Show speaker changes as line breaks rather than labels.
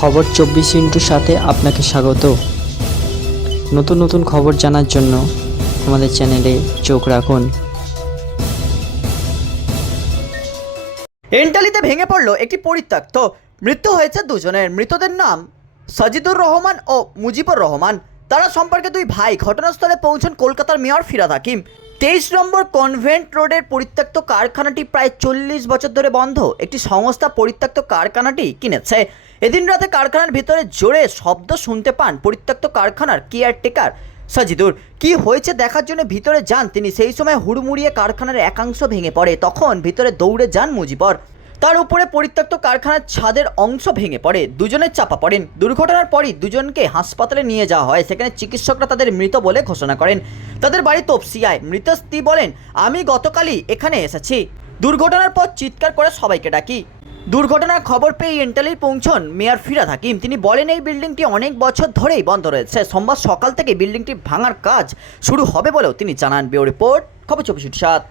খবর চব্বিশ ইন্টুর সাথে আপনাকে স্বাগত। নতুন নতুন খবর জানার জন্য আমাদের চ্যানেলে চোখ রাখুন।
এন্টালিতে ভেঙে পড়ল একটি পরিত্যক্ত। মৃত্যু হয়েছে দুজনের। মৃতদের নাম সাজিদুর রহমান ও মুজিবুর রহমান। তারা সম্পর্কে দুই ভাই ঘটনাস্থলে পৌঁছন কলকাতার মেয়র ফিরাদ হাকিম। তেইশ নম্বর কনভেন্ট রোডের পরিত্যক্ত কারখানাটি প্রায় চল্লিশ বছর ধরে বন্ধ। একটি সংস্থা পরিত্যক্ত কারখানাটি কিনেছে। এদিন রাতে কারখানার ভিতরে জোরে শব্দ শুনতে পান পরিত্যক্ত কারখানার কেয়ারটেকার সাজিদুর। কি হয়েছে দেখার জন্য ভিতরে যান? তিনি সেই সময় হুড়মুড়িয়ে কারখানার একাংশ ভেঙে পড়ে। তখন ভিতরে দৌড়ে যান মুজিবর। তার উপরে পরিত্যক্ত কারখানার ছাদের অংশ ভেঙে পড়ে। দুজনের চাপা পড়েন। দুর্ঘটনার পরই দুজনকে হাসপাতালে নিয়ে যাওয়া হয়। সেখানে চিকিৎসকরা তাদের মৃত বলে ঘোষণা করেন। তাদের বাড়ি তপসিয়ায়। মৃত স্ত্রী বলেন, আমি গতকালই এখানে এসেছি। দুর্ঘটনার পর চিৎকার করে সবাইকে ডাকি। দুর্ঘটনার খবর পেয়ে এন্টালি পৌঁছন মেয়র ফিরাদ হাকিম। তিনি বলেন, এই বিল্ডিংটি অনেক বছর ধরেই বন্ধ রয়েছে। সোমবার সকাল থেকে বিল্ডিংটি ভাঙার কাজ শুরু হবে বলেও তিনি জানান। বিও রিপোর্ট, খবর চব্বিশ সাত